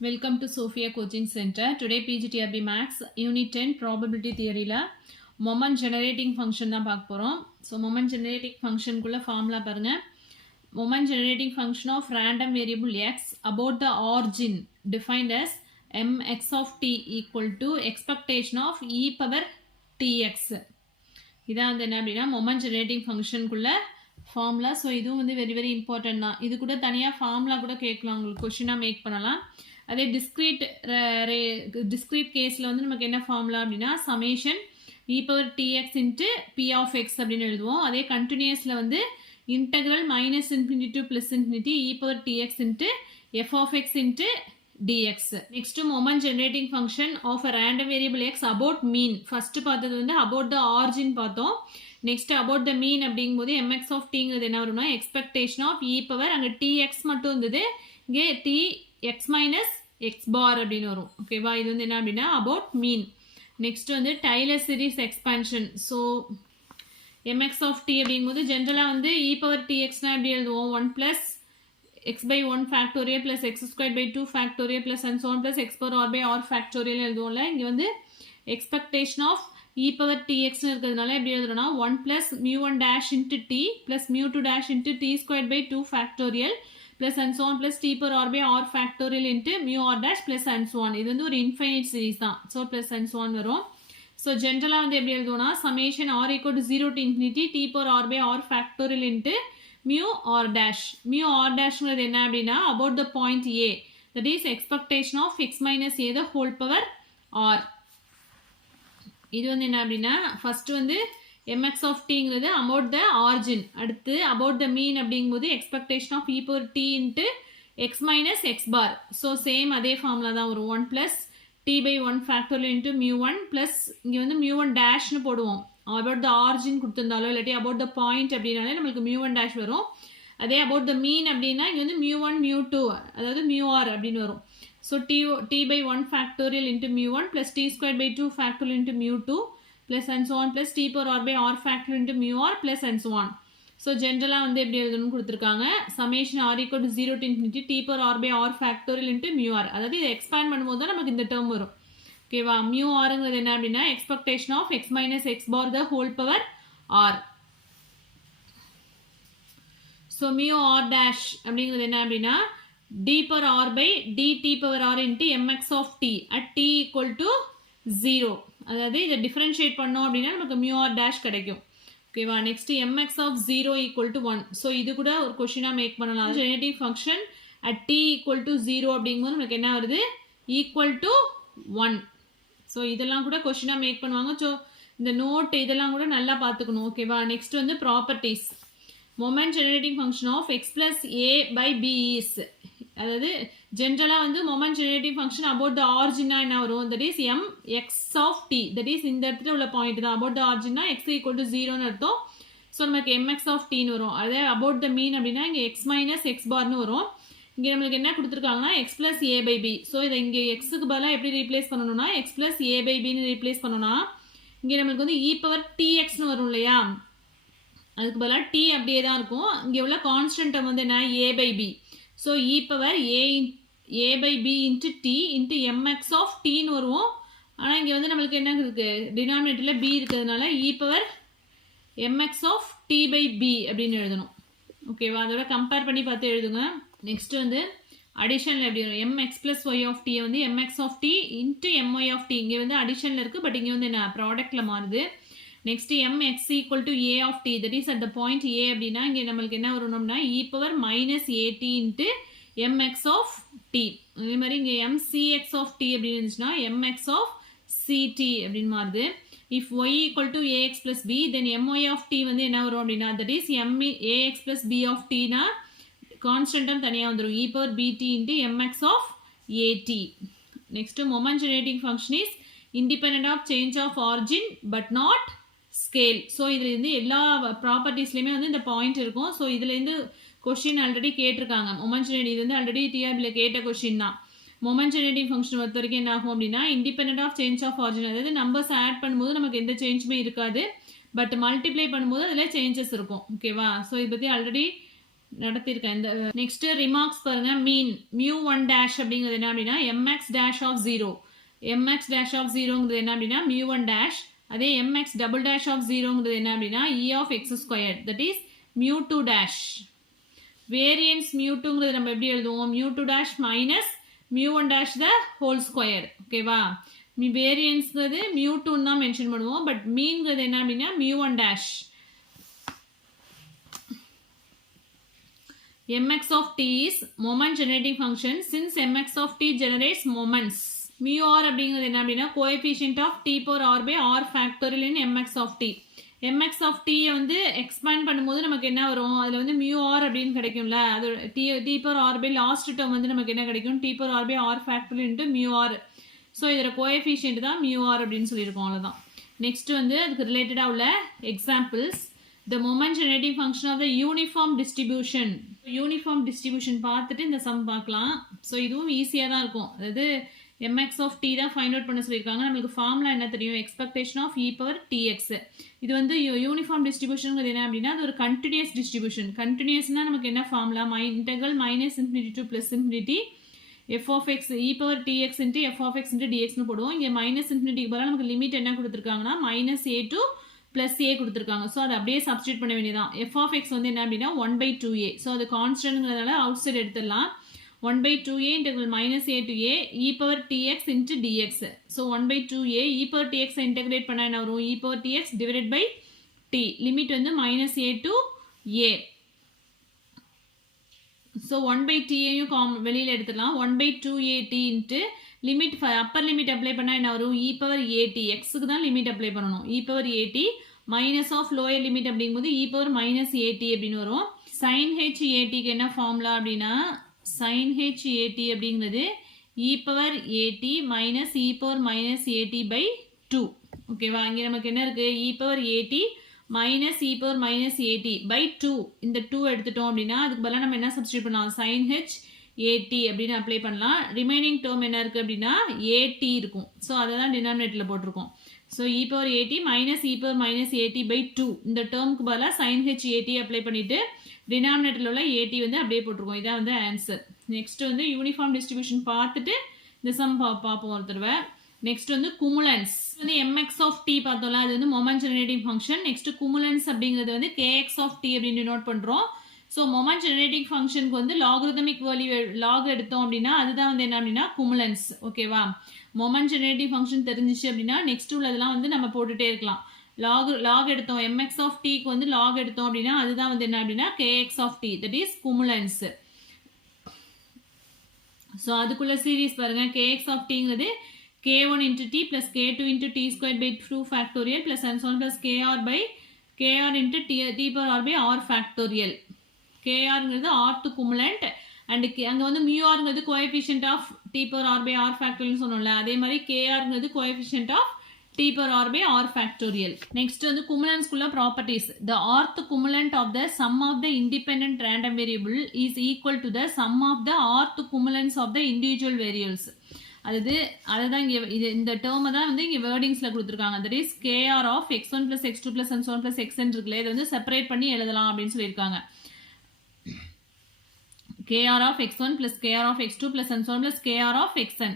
Welcome to Sophia Coaching Center. Today PGTRB Max Unit 10 Probability Theory la moment generating function தான் பார்க்க போறோம். So moment generating function குள்ள formula பாருங்க. Moment generating function of random variable x about the origin defined as mx of t equal to expectation of e power tx. இதான் வந்து என்ன அப்படின்னா moment generating function குள்ள formula. So இதுவும் வந்து very important தான். இது கூட தனியா formula கூட கேட்கலாம், உங்களுக்கு கொஸ்டினா மேக் பண்ணலாம். அதே discrete கேஸில் வந்து நமக்கு என்ன ஃபார்முலா அப்படின்னா summation e power tx into p of x அப்படின்னு எழுதுவோம். அதே கண்டினியூஸில் வந்து integral minus infinity to plus infinity e power tx into f of x into dx. Next moment generating function of a random variable x about mean. First பார்த்தது வந்து about the origin பார்த்தோம். Next about the mean அப்படிங்கும்போது mx of tங்கிறது என்ன வரும்னா expectation of e power அங்கே tx மட்டும் இருந்தது, இங்கே tx மைனஸ் x bar அப்படின்னு வரும். ஓகேவா, இது வந்து என்ன அப்படின்னா அபவுட் மீன். நெக்ஸ்ட் வந்து Taylor series expansion. So mx of t அப்படிங்கும்போது ஜென்ரலாக வந்து e பவர் txனா எப்படி எழுதுவோம், 1 plus x by 1 factorial plus x squared by 2 factorial plus and so on plus x power r by r factorial எழுதுவோம்ல. இங்கே வந்து expectation of e power txன்னு இருக்கிறதுனால எப்படி எழுதுறோம்னா 1 plus mu1 dash into t plus mu2 dash into t squared by 2 factorial plus and so on plus t per r by r factorial into mu r dash plus and so on. இது வந்து ஒரு infinite series தான். So plus and so on வரும். So ஜென்ரலாக வந்து எப்படி எழுதுவோம்னா summation r equal to 0 to infinity t per r by r factorial into mu r dash. mu r dash என்ன அப்படின்னா about the point a, that is expectation of x minus a the whole power r. இது வந்து என்ன அப்படின்னா first வந்து mx of tங்கிறது about the origin, அடுத்து about the mean அப்படிங்கும்போது expectation of e power t into x minus x bar. so same அதே formula தான் வரும், 1 plus t by 1 factorial into mu1 plus இங்கே வந்து mu1 dashனு போடுவோம். about the origin கொடுத்திருந்தாலோ இல்லாட்டி about the point அப்படின்னாலே நம்மளுக்கு mu1 dash வரும். அதே about the mean அப்படின்னா இங்கே வந்து mu1 mu2 அதாவது mu r அப்படின்னு வரும். so t by 1 factorial into mu1 plus t squared by 2 factorial into mu2 plus and so on plus t per r by r factorial into mu r plus and so on. so ஜென்ரலாக வந்து எப்படி எழுதணும்னு கொடுத்துருக்காங்க, summation r equal to 0 to infinity t per r by r factorial into mu r. அதாவது இதை expand பண்ணும்போது தான் நமக்கு இந்த டேர்ம் வரும். ஓகேவா, mu rங்கிறது என்ன அப்படின்னா expectation of x minus x bar the whole power r. so mu r dash அப்படிங்கிறது என்ன அப்படின்னா d per r by dt power r into mx of t at t equal to 0. அதாவது இதை differentiate பண்ணோம் அப்படின்னா நமக்கு mu r dash கிடைக்கும். ஓகேவா, next mx of 0 equal to 1. So இது கூட ஒரு கொஷினாக மேக் பண்ணலாம். Generative function at t equal to 0 அப்படிங்கும்போது நமக்கு என்ன வருது, ஈக்குவல் டு 1. ஸோ இதெல்லாம் கூட கொஷினாக மேக் பண்ணுவாங்க. ஸோ இந்த நோட் இதெல்லாம் கூட நல்லா பார்த்துக்கணும். ஓகேவா, நெக்ஸ்ட் வந்து properties. Moment generating function of x plus a by b is, அதாவது ஜென்ரலாக வந்து moment generating function about the ஆரிஜினா என்ன வரும், that is m x of t, that is இந்த இடத்துல உள்ள பாயிண்ட் தான். அபவுட் த ஆரிஜினா x ஈக்குவல் டு 0ன்னு அர்த்தம். ஸோ நமக்கு mx of tன்னு வரும். அதே அபவுட் த மீன் அப்படின்னா இங்கே x மைனஸ் எக்ஸ் பார்னு வரும். இங்கே நம்மளுக்கு என்ன கொடுத்துருக்காங்கன்னா x plus a by b. So இதை இங்கே எக்ஸுக்கு பதிலாக எப்படி ரீப்ளேஸ் பண்ணணும்னா x plus a by bன்னு ரீப்ளேஸ் பண்ணணும்னா இங்கே நம்மளுக்கு வந்து e பவர் txன்னு வரும் இல்லையா, அதுக்கு பதிலாக t அப்படியே தான் இருக்கும். இங்கே உள்ள கான்ஸ்டன்ட் வந்து என்ன a by b. So e power a by b into t into mx of tன்னு வருவோம். ஆனால் இங்கே வந்து நம்மளுக்கு என்ன இருக்குது, டினாமினேட்டரில் b இருக்கிறதுனால e power mx of t by b அப்படின்னு எழுதணும். ஓகேவா, அதோட கம்பேர் பண்ணி பார்த்து எழுதுங்க. நெக்ஸ்ட் வந்து அடிஷனில் எப்படி வரும், mx plus y of t வந்து mx of t into my of t. இங்கே வந்து அடிஷனில் இருக்குது, பட் இங்கே வந்து என்ன ப்ராடக்டில் மாறுது. Next mx equal to a of t, that is at the point a அப்படின்னா இங்கே நம்மளுக்கு என்ன வரணும்னா e power minus at into mx of t. அதே மாதிரி இங்கே mcx of t அப்படின்னு இருந்துச்சுன்னா mx of ct அப்படின்னு மாறுது. if y equal to ax plus b then my of t வந்து என்ன வரும் அப்படின்னா that is ax plus b of t னா கான்ஸ்டன்ட்டும் தனியாக வந்துடும், e power bt into mx of at. Next moment generating function is independent of change of origin but not scale. So இதில் இருந்து எல்லா ப்ராப்பர்ட்டிஸ்லையுமே வந்து இந்த பாயிண்ட் இருக்கும். ஸோ இதுலேருந்து கொஸ்டின் ஆல்ரெடி கேட்டிருக்காங்க. மொமெண்ட் ஜெனரேட்டிவ் இது வந்து ஆல்ரெடி டிஆர்பியில் கேட்ட கொஸ்டின் தான். மொமெண்ட் ஜெனரேட்டிவ் ஃபங்க்ஷன் பொறுத்த வரைக்கும் என்ன ஆகும் அப்படின்னா independent of change of origin, அதாவது நம்பர்ஸ் ஆட் பண்ணும்போது நமக்கு எந்த சேஞ்சுமே இருக்காது, பட் மல்டிப்ளை பண்ணும்போது அதில் சேஞ்சஸ் இருக்கும். ஓகேவா, ஸோ இதை பற்றி ஆல்ரெடி நடத்திருக்கேன். இந்த நெக்ஸ்ட் ரிமார்க்ஸ் பாருங்க. மீன் mu1 dash அப்படிங்கிறது என்ன அப்படின்னா mx dash of 0. mx dash of 0ங்கிறது என்ன அப்படின்னா mu1 dash. அதே mx double dash of 0ங்கிறது என்ன அப்படின்னா e of x squared, that is mu2 dash. Variance mu2ங்கிறது நம்ம எப்படி எழுதுவோம்? mu2 dash minus mu1 dash the whole square. ஓகேவா? வேரியன்ஸ்ங்கிறது mu2 தான் மென்ஷன் பண்ணுவோம். பட் மீன்ங்கிறது என்ன அப்படின்னா mu1 dash. mx of t is moment generating function since mx of t generates moments. mu r அப்படிங்கிறது என்ன அப்படின்னா coefficient of t power r by r factorial in mx of t. mx of t வந்து expand பண்ணும்போது நமக்கு என்ன வரும்? அதில் வந்து mu r அப்படின்னு கிடைக்கும்ல, அது t power r by last term வந்து நமக்கு என்ன கிடைக்கும்? t power r by r factorial into mu r. So இதோட கோஎஃபிஷியன்ட் தான் mu r அப்படின்னு சொல்லியிருக்கோம். அவ்வளோதான். நெக்ஸ்ட் வந்து அதுக்கு ரிலேட்டடாக உள்ள examples. The moment generating function of the uniform distribution. Uniform distribution பார்த்துட்டு இந்த சம் பார்க்கலாம். ஸோ இதுவும் ஈஸியாக தான் இருக்கும். அதாவது mx of t தான் ஃபைண்ட் அவுட் பண்ண சொல்லியிருக்காங்க. நம்மளுக்கு ஃபார்முலா என்ன தெரியும்? Expectation of e power tx. இது வந்து யூனிஃபார்ம் டிஸ்ட்ரிபியூஷன் என்ன அப்படின்னா அது ஒரு கண்டினியூஸ் டிஸ்ட்ரிபியூஷன். கண்டினியூஸ்னா நமக்கு என்ன formula? Integral minus infinity to plus infinity f of x e power tx into f of x into dxனு போடுவோம். இங்கே மைனஸ் இன்ஃபினிட்டிக்கு பதிலாக நமக்கு லிமிட் என்ன கொடுத்துருக்காங்கன்னா minus a to plus A கொடுத்துருக்காங்க. ஸோ அதை அப்படியே சப்ஸ்டியூட் பண்ண வேண்டியதான். எஃப் ஆஃப் எக்ஸ் வந்து என்ன அப்படின்னா 1/2a. ஸோ அது கான்ஸ்டன்ட்ங்கிறதுனால அவுட் சைடு எடுத்துடலாம். 1/2a integral minus a to a e power dx into dx. So 1/2a e power டிஎக்ஸை இன்டெகிரேட் பண்ணால் என்ன வரும்? E power dx divided by t. Limit வந்து minus a to a. So 1/tயையும் வெளியில் எடுத்துடலாம். 1/2at into limit upper limit apply பண்ணால் என்ன வரும்? E power at. எக்ஸுக்கு தான் லிமிட் அப்ளை பண்ணணும். E power at minus of lower limit அப்படிங்கும்போது இ பவர் மைனஸ் ஏடி அப்படின்னு வரும். சைன் ஹெச் ஏடிக்கு என்ன ஃபார்முலா அப்படின்னா சைன் ஹெச் ஏடி அப்படிங்கிறது e power at minus e power minus at by 2. ஓகேவா? இங்கே நமக்கு என்ன இருக்குது? E power at minus e power minus at by 2. இந்த 2 எடுத்துட்டோம் அப்படின்னா அதுக்கு பதிலாக நம்ம என்ன சப்ஸ்டியூட் பண்ணலாம்? சைன் ஹெச் ஏடி அப்படின்னு அப்ளை பண்ணலாம். ரிமைனிங் டேர்ம் என்ன இருக்குது அப்படின்னா ஏடி இருக்கும். ஸோ அதை தான் டினாமினேட்டரில் போட்டிருக்கோம். So e power at minus e power minus at by 2 இந்த டேர்முக்கு பதிலாக சைன் ஹெச் ஏடி அப்ளை பண்ணிவிட்டு டினாமினேட்டரில் உள்ள ஏடி வந்து அப்படியே போட்டிருக்கோம். இதான் வந்து ஆன்சர். நெக்ஸ்ட் வந்து யூனிஃபார்ம் டிஸ்ட்ரிபியூஷன் பார்த்துட்டு இந்த சம் பார்ப்போம் ஒரு தடவை. நெக்ஸ்ட் வந்து குமுலன்ஸ் வந்து எம்எக்ஸ் ஆஃப் டி பார்த்தோம்ல, அது வந்து மொமெண்ட் ஜெனரேட்டிங் ஃபங்க்ஷன். நெக்ஸ்ட் குமுலன்ஸ் அப்படிங்கிறது வந்து கேஎக்ஸ் ஆஃப் டி அப்படின்னு நோட் பண்ணுறோம். ஸோ மொமெண்ட் ஜெனரேட்டிங் ஃபங்க்ஷனுக்கு வந்து லாகரிதமிக் வேல்யூ லாக் எடுத்தோம் அப்படின்னா அதுதான் வந்து என்ன அப்படின்னா குமுலன்ஸ். ஓகேவா? மொமெண்ட் ஜெனரேட்டிங் ஃபங்க்ஷன் தெரிஞ்சிச்சு அப்படின்னா நெக்ஸ்ட் உள்ளதெல்லாம் வந்து நம்ம போட்டுகிட்டே இருக்கலாம். லாக் எடுத்தோம் எம்எக்ஸ் ஆஃப் டிக்கு வந்து லாக் எடுத்தோம் அப்படின்னா அதுதான் வந்து என்ன அப்படின்னா kx of t, that is cumulants. So அதுக்குள்ள சீரீஸ் பாருங்க. கேஎக்ஸ் ஆஃப் டிங்கிறது k1 into t plus k2 into t squared by 2 factorial plus and so on plus kr into t power r by r factorial. kr r to cumulant and அங்க வந்து mu r ங்கிறது coefficient of t power r by r factorial சொன்னோம்ல, அதே மாதிரி kr ங்கிறது coefficient of t power r by r factorial. Next வந்து cumulants குள்ள properties. The rth cumulant of the sum of the independent random variable is equal to the sum of the rth cumulants of the individual variables. அதுதான் இங்கே இந்த டேர்மை தான் வந்து இங்கே வேர்டிங்ஸில் கொடுத்துருக்காங்க. That is KR of x1 plus x2 plus and so on plus xn இருக்குல்ல, இதை வந்து செப்பரேட் பண்ணி எழுதலாம் அப்படின்னு சொல்லியிருக்காங்க. KR of x1 plus KR of x2 plus and so on plus KR of xn.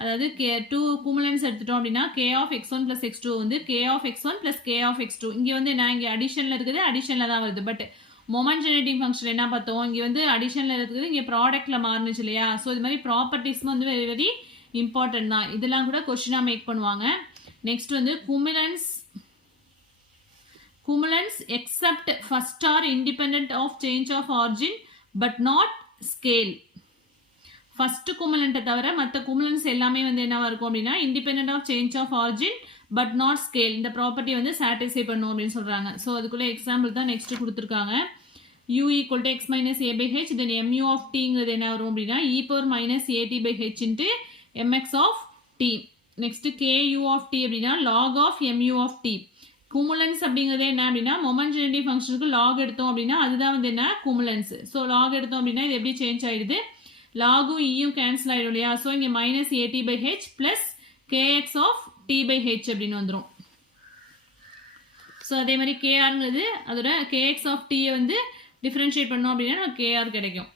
அதாவது டூ குமுலன்ஸ் எடுத்துட்டோம் அப்படின்னா K of x1 plus x2 வந்து K of x1 plus K of x2. இங்கே வந்து நான் இங்கே அடிஷனில் இருக்குது, அடிஷனில் தான் வருது. பட் மொமெண்ட் ஜெனரேட்டிங் ஃபங்க்ஷன் என்ன பார்த்தோம்? இங்கே வந்து அடிஷனில் இருக்குது, இங்கே ப்ராடக்ட்டில் மாறுனுச்சு இல்லையா? ஸோ இது மாதிரி ப்ராப்பர்ட்டிஸ்மே வந்து வெரி வெரி இம்பார்ட்டன்ட் தான். இதெல்லாம் கூட கொஸ்டினாக மேக் பண்ணுவாங்க. நெக்ஸ்ட் வந்து cumulants except first are independent of change of origin but not scale. First குமுலண்ட்டை தவிர மற்ற குமுலன்ஸ் எல்லாமே வந்து என்னவா இருக்கும் அப்படின்னா independent of change of origin but not scale. இந்த ப்ராப்பர்ட்டி வந்து சாட்டிஸ்ஃபை பண்ணும் அப்படின்னு சொல்றாங்க. ஸோ அதுக்குள்ள எக்ஸாம்பிள் தான் நெக்ஸ்ட் கொடுத்துருக்காங்க. u equal to x minus a by h, then mu of t ங்கிறது என்ன வரும் அப்படின்னா e power minus at by h into mx of t. Next ku of t அப்படின்னா log of mu of t. குமுலன்ஸ் அப்படிங்கிறது என்ன அப்படின்னா moment generating ஃபங்க்ஷனுக்கு lock எடுத்தோம் அப்படின்னா அதுதான் வந்து என்ன குமுலன்ஸ். ஸோ லாக் எடுத்தோம் அப்படின்னா இது எப்படி சேஞ்ச் ஆயிடுது? லாகும் ஈயும் கேன்சல் ஆயிடும் இல்லையா? ஸோ இங்கே minus at by h plus KX of t by h அப்படின்னு வந்துடும். ஸோ அதே மாதிரி கேஆர்ங்கிறது அதோட கேஎக்ஸ் ஆஃப் டியை வந்து டிஃபரன்ஷியேட் பண்ணோம் அப்படின்னா நமக்கு கேஆர் கிடைக்கும்.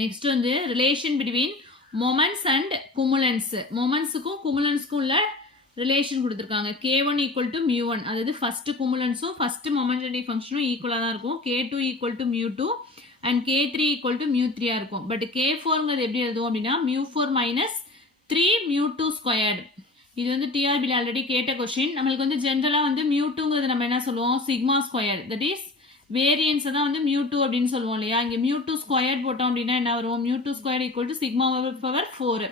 நெக்ஸ்ட் வந்து relation between moments and cumulants. மொமெண்ட்ஸுக்கும் குமுலன்ஸ்க்கும் உள்ள ரிலேஷன் கொடுத்துருக்காங்க. k1 ஈக்குவல் டு μ1, அதாவது ஃபர்ஸ்ட் குமுலன்ஸும் ஃபர்ஸ்ட் மொமெண்டரி ஃபங்க்ஷனும் ஈக்குவலாக தான் இருக்கும். k2 equal to μ2 and k3 equal to μ3 இருக்கும். பட் k4ங்கிறது எப்படி எழுதுவோம் அப்படின்னா μ4 மைனஸ் 3 μ2 ஸ்கொயர்டு. இது வந்து டிஆர்பியில் ஆல்ரெடி கேட்ட கொஸ்டின். நம்மளுக்கு வந்து ஜென்ரலாக வந்து μ2ங்கிறது நம்ம என்ன சொல்லுவோம், சிக்மா ஸ்கொயர், தட் இஸ் வேரியன்ஸை தான் வந்து μ2 அப்படின்னு சொல்லுவோம் இல்லையா. இங்கே μ2 ஸ்கொயர் போட்டோம் அப்படின்னா என்ன வரும், μ2 square equal to sigma power 4.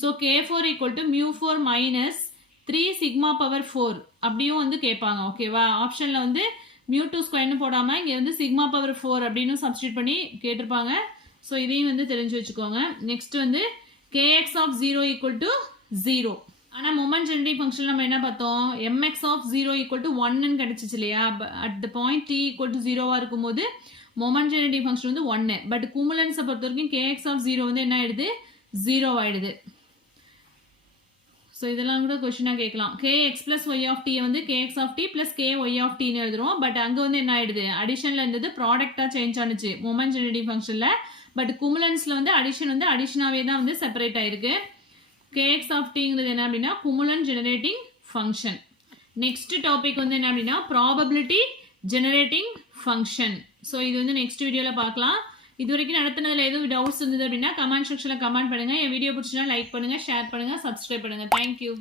So k4 equal to μ4 minus 3 sigma power 4 அப்படியும் வந்து கேட்பாங்க. ஓகேவா, ஆப்ஷனில் வந்து μ2 ஸ்கொயர்னு போடாமல் இங்கே வந்து சிக்மா பவர் 4 அப்படின்னு சப்ஸ்டியூட் பண்ணி கேட்டிருப்பாங்க. ஸோ இதையும் வந்து தெரிஞ்சு வச்சுக்கோங்க. நெக்ஸ்ட் வந்து kx ஆஃப் 0 ஈக்குவல் டு 0. ஆனால் மொமெண்ட் ஜெனரேட்டிங் ஃபங்க்ஷன் நம்ம என்ன பார்த்தோம், mx ஆஃப் 0 ஈக்குவல் டு 1ன்னு கிடச்சிச்சு இல்லையா. At the point t equal to 0வாக இருக்கும்போது மொமெண்ட் ஜெனரேட்டிங் ஃபங்க்ஷன் வந்து 1. பட் குமுலன்ஸை பொறுத்த வரைக்கும் kx ஆஃப் 0 வந்து என்ன ஆயிடுது, 0 ஆயிடுது. ஸோ இதெல்லாம் கூட கொஸ்டினாக கேட்கலாம். kx plus y of t வந்து kx of t plus k y of டின்னு எழுதுறோம். பட் அங்கே வந்து என்ன ஆயிடுது, அடிஷனில் இருந்தது ப்ராடக்டாக சேஞ்ச் ஆனிச்சு மொமெண்ட் ஜெனரேட்டிங் ஃபங்க்ஷனில். பட் குமுலன்ஸில் வந்து அடிஷன் வந்து அடிஷனாகவே தான் வந்து செப்பரேட் ஆயிருக்கு. kx ஆஃப் டிங்கிறது என்ன அப்படின்னா குமுலன் ஜெனரேட்டிங் ஃபங்க்ஷன். நெக்ஸ்ட் டாபிக் வந்து என்ன அப்படின்னா ப்ராபபிலிட்டி ஜெனரேட்டிங் ஃபங்க்ஷன். ஸோ இது வந்து நெக்ஸ்ட் வீடியோவில் பார்க்கலாம். இது வரைக்கும் நடத்தினதில் எதுவும் டவுட்ஸ் இருந்தது அப்படின்னா கமெண்ட் செக்ஷனில் கமெண்ட் பண்ணுங்கள். என் வீடியோ பிடிச்சினா லைக் பண்ணுங்கள், ஷேர் பண்ணுங்கள், சப்ஸ்கிரைப் பண்ணுங்கள். தேங்க்யூ.